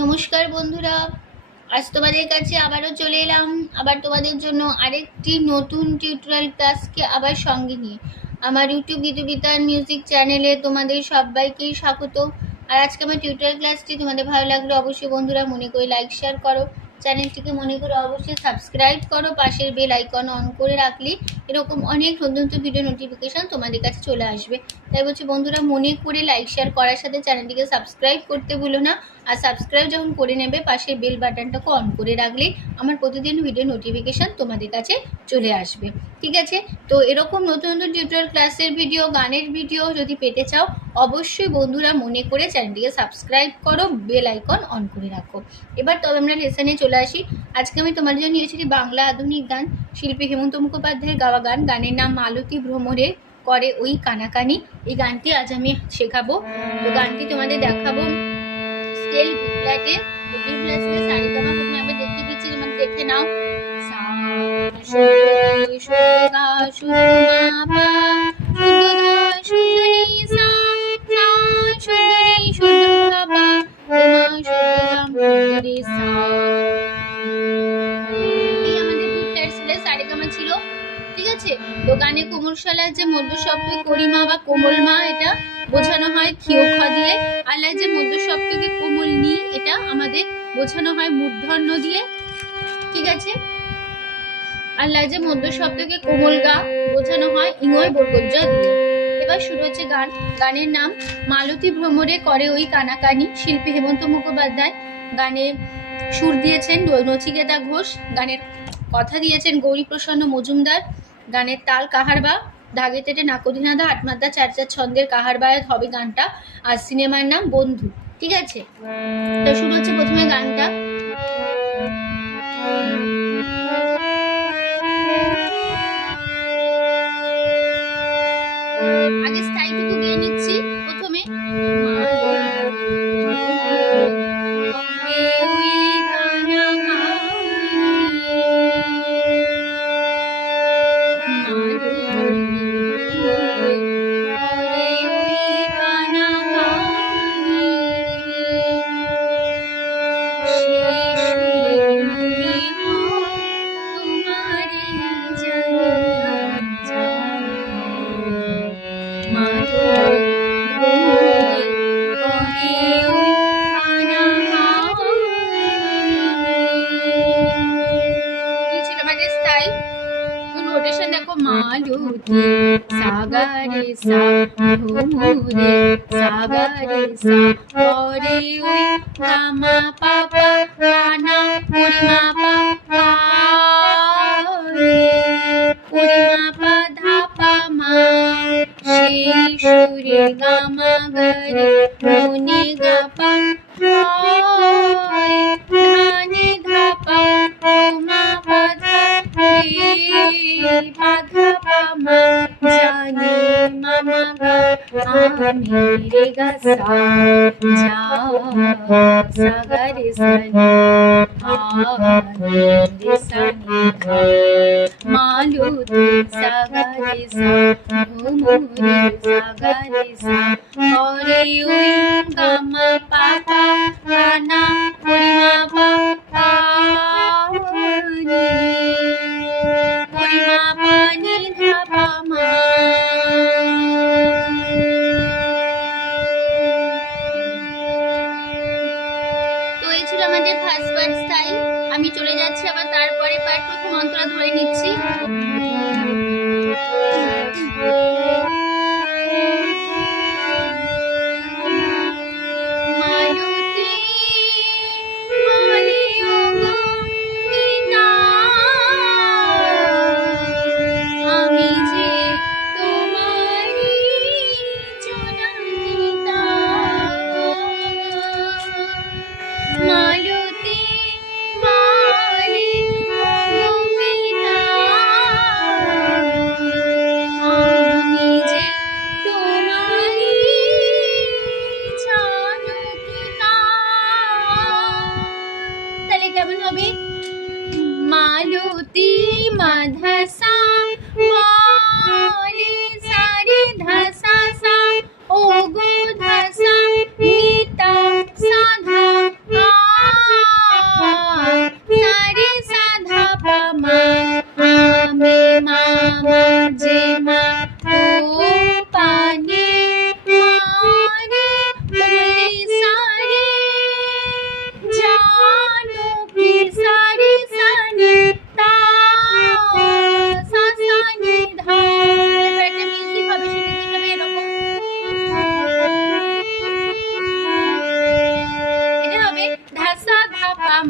নমস্কার বন্ধুরা, আজ তোমাদের কাছে আবারও চলে এলাম আবার তোমাদের জন্য আরেকটি নতুন টিউটোরিয়াল ক্লাসকে আবার সঙ্গে নিয়ে। আমার ইউটিউব গীতবিতান মিউজিক চ্যানেলে তোমাদের সবাইকেই স্বাগত। আর আজকে আমার টিউটোরিয়াল ক্লাসটি তোমাদের ভালো লাগলে অবশ্যই বন্ধুরা মনে করে লাইক শেয়ার করো, চ্যানেলটিকে মনে করে অবশ্যই সাবস্ক্রাইব করো, পাশের বেল আইকন অন করে রাখলে এরকম অনেক নতুন নতুন ভিডিও নোটিফিকেশান তোমাদের কাছে চলে আসবে। তাই বলছি বন্ধুরা, মনে করে লাইক শেয়ার করার সাথে চ্যানেলটিকে সাবস্ক্রাইব করতে ভুলো না। আর সাবস্ক্রাইব যখন করে নেবে, পাশের বেল বাটনটাকে অন করে রাখলেই আমার প্রতিদিন ভিডিও নোটিফিকেশান তোমাদের কাছে চলে আসবে। ঠিক আছে, তো এরকম নতুন নতুন টিউটোরিয়াল ক্লাসের ভিডিও, গানের ভিডিও যদি পেতে চাও অবশ্যই বন্ধুরা মনে করে চ্যানেলটিকে সাবস্ক্রাইব করো, বেল আইকন অন করে রাখো। এবার তবে আমরা লেসনে চলে আসি। আজকে আমি তোমাদের জন্য নিয়েছি বাংলা আধুনিক গান, শিল্পী হেমন্ত মুখোপাধ্যায়ের গাওয়া গান। গানের নাম মালতী ভ্রমরে করে ওই কানাকানি। এই গানটি আজ আমি শেখাবো। তো গানটি তোমাদের দেখাবো স্কেল বি ফ্ল্যাটে। তো বি ফ্ল্যাটে সারেগামা প্রথমে আমি দেখিয়ে দিচ্ছি, তোমরা দেখে নাও। সা সুন্দরী সুন্দরা সুন্দমা পা সুন্দরা সুন্দরী সা সা সুন্দরী সুন্দরা পা তোমা সুন্দরাম সুন্দরী সা। এই আমাদের বি ফ্ল্যাট স্কেলে সারেগামা ছিল। ঠিক আছে, তো গানে কোমলশালার যে মধ্য শব্দ করিমা বা কোমল মা, এটা বোঝানো হয় ক্ষিয় খ দিয়ে। আল্লাহ যে মধ্য শব্দকে কোমল নি, এটা আমাদের বোঝানো হয় মূর্ধন্য দিয়ে। ঠিক আছে, আল্লাহ যে মধ্য শব্দকে কোমল গা বোঝানো হয় ইঙ্গয় বর্গজ দিয়ে। এবার শুরু হচ্ছে গান। গানের নাম মালতী ভ্রমরে করে ওই কানাকানি, শিল্পী হেমন্ত মুখোপাধ্যায়। গানে সুর দিয়েছেন নচিকেতা ঘোষ, গানের কথা দিয়েছেন গৌরীপ্রসন্ন মজুমদার। গানের তাল কাহারবা, ধাগে তেটে নাকদিনাদা আটমাদা চার চার ছন্দের কাহারবায়াত হবে গানটা। আর সিনেমার নাম বন্ধু। ঠিক আছে, তো শুরু হচ্ছে প্রথমে গানটা। আগে স্টাইলটুকু গিয়ে নিচ্ছি প্রথমে। মালতী সাগরে সা ভ্রমরে সাগরে সা করে ওই গামা পাপা কানা পরিমা পা পরিমা পা ধাপা মা সেই সুরে গামা গরে মনে গাপা ধানে ধাপা মা পা ধাপা মা জানি মামা গা আমি রে গা সা যা সাগরে সানি রে সানি গা মালতী সাগরে সা ভ্রমরে সাগরে সা করে ওই গামা পাপা কানা পরিমা পা পরিমা পানি ধাপা মা। তো এই ছিল আমাদের ফার্স্ট পার্ট স্টাইল। আমি চলে যাচ্ছি আবার তারপরে পার্ট। প্রথম অন্তরা ধরে নিচ্ছি।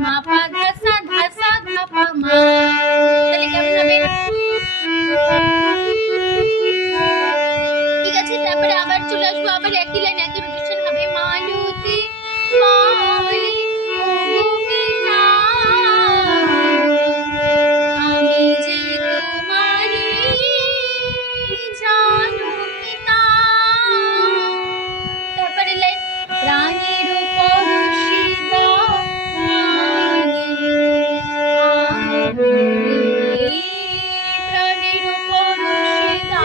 মা পা ধা সা ধা পা মা। তাহলে কেমন হবে? ঠিক আছে, তারপরে আবার চলে আসবো, আবার একই লাইন একই রোটেশন হবে। মালতী মালি ও বিনা আমি যে তোমারি জানুকিতা। তারপরে লাইন প্রাণীর পরশিদা প্রাণীর পরশিদা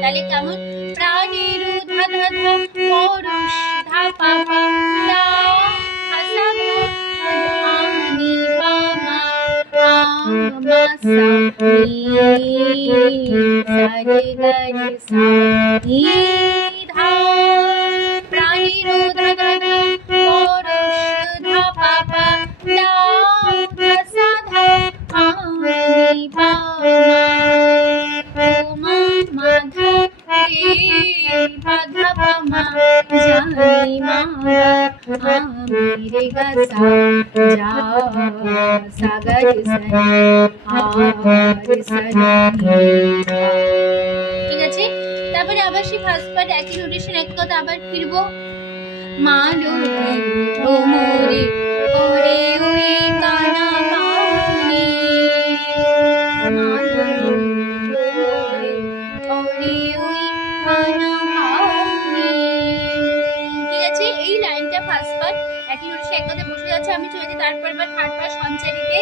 তাহলে কেমন? প্রাণীর ধা ধা ধা পরশ ধা পা পা দা ধা সা ধা আমি পা মা মা সা নি সা রে গা রে সা নি ধা। প্রাণীর ধা ধা ধা পরশ ধা পা পা দা ধা সা ধা আমি পা মা মা ধা রে পা ধা পা মা জানি মা আমি রে গা সা যা সা গা রে সা রে সা রে। ঠিক আছে, তারপরে আবার সেই ফার্স্ট পার্ট একই রোটেশন এক কথা আবার ফিরবো। মালতী ভ্রমরে ওরে ওই কানা কানে মালতী ভ্রমরে ওরে ওই কানা কানে। ঠিক আছে, এই লাইনটা ফার্স্ট পার্ট একই রোটেশন এক কথা বসে যাচ্ছে। আমি চলে যাই তারপর বা থার্ড পার্ট সঞ্চারিতে।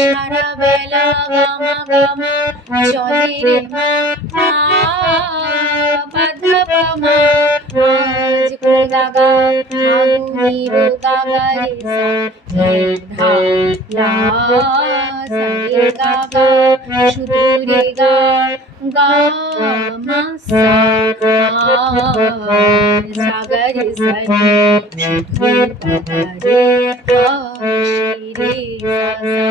সারা বেলা গামা গামা চলে রে মা বাধা পামা আজ কোদাগা আগুনির গাগা রে সা ধা লা সা রে গাগা সুদূরে গা গা মা সা সা গা রে সা সুদূরে গা রে গা রে সা।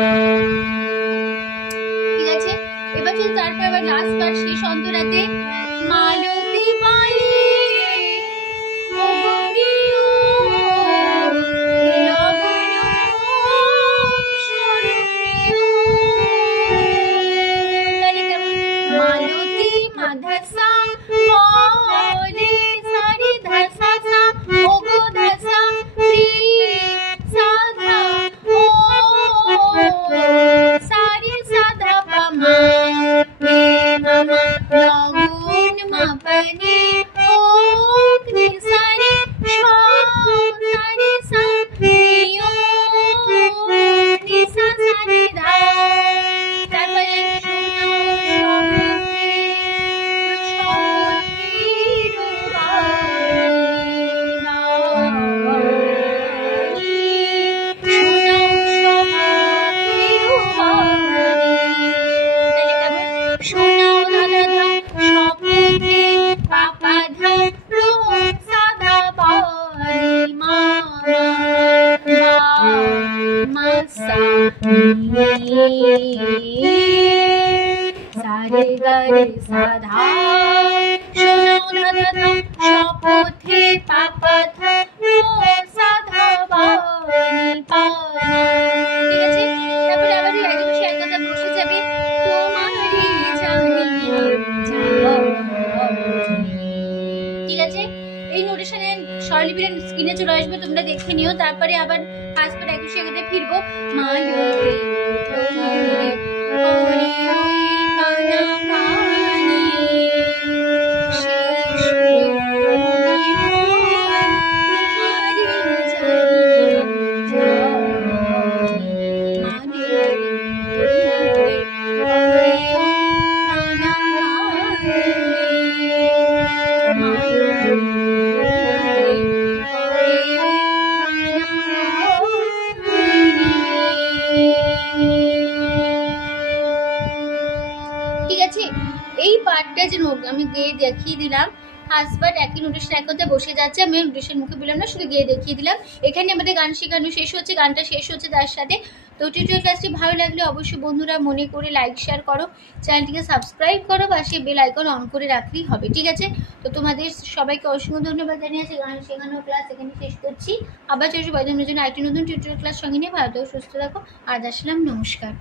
ঠিক আছে, এবার চল তারপর আবার লাস্ট পার্ট শেষ অন্তরাতে। মালতী মালি ও গরিও লবণ সরপ্রিয়। তাহলে কেমন? মালতী মাধসা বলে সারি ধসা সা ও গো ধসা প্রি সাধা ও সারি সাধা পামা হে মামা লগন মাপনে ও নি সারি সারি সা নিও নি সা সারি ধা। তারপরে সারে গারে সাধা শোনাও দাদা শপথে স্বরলিপিটা স্ক্রিনে চলে আসবে, তোমরা দেখে নিও। তারপরে আবার আসবার একই সাথে ফিরবো। মা ঠিক আছে, এই পার্টটা যে নোট আমি গেয়ে দেখিয়ে দিলাম। হাজব্যান্ড একই নোটেশন একতে বসে যাচ্ছে, আমি নোটেশন মুখে বললাম না, শুধু গিয়ে দেখিয়ে দিলাম। এখানে আমাদের গান শেখানো শেষ হচ্ছে, গানটা শেষ হচ্ছে তার সাথে। তো টিউটোরিয়াল ক্লাসটি ভালো লাগলে অবশ্যই বন্ধুরা মনে করে লাইক শেয়ার করো, চ্যানেলটিকে সাবস্ক্রাইব করো, পাশে বেল আইকন অন করে রাখলেই হবে। ঠিক আছে, তো তোমাদের সবাইকে অসংখ্য ধন্যবাদ জানিয়েছি। গান শেখানো ক্লাস এখানে শেষ করছি। আবার চলছি বয়দের জন্য আরেকটি নতুন টিউটোরিয়াল ক্লাস সঙ্গে নিয়ে। ভালো থাকো, সুস্থ থাকো। আজ আসলাম, নমস্কার।